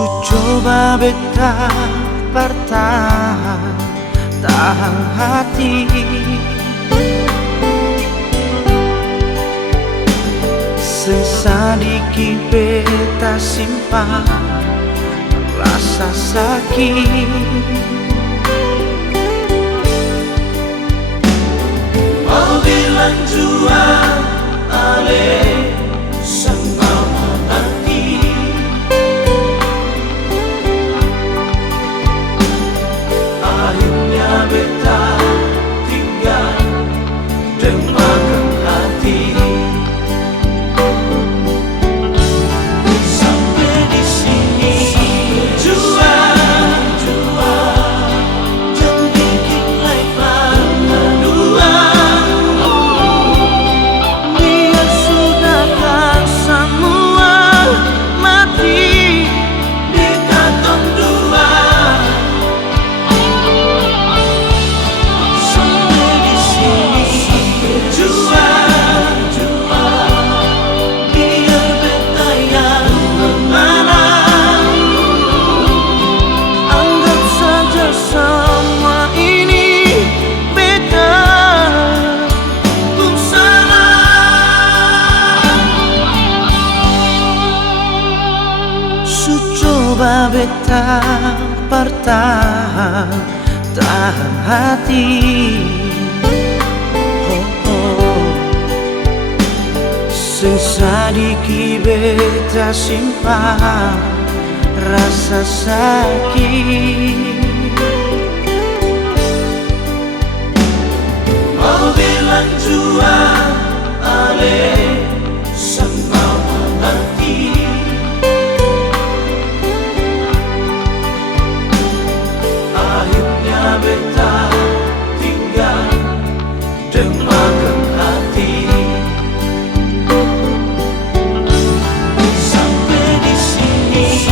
Coba beta bertahan, tahan hati. Sesadiki beta simpan rasa sakit. Mau bilang jua ale sengau mengerti. Akhirnya beta tinggal demakan hati. Sampai di sini jua jangan bikin lain berdua. Biar sudahkan semua mati di kantong dua. Sampai di sini jua biar beta yang menang. Anggap saja semua ini beta pun salah. Coba beta bertahan, tahan hati. Sesadiki beta simpan rasa sakit. Mau bilang jua ale sengau mengerti. Akhirnya beta tinggal demakan hati. Sampai di sini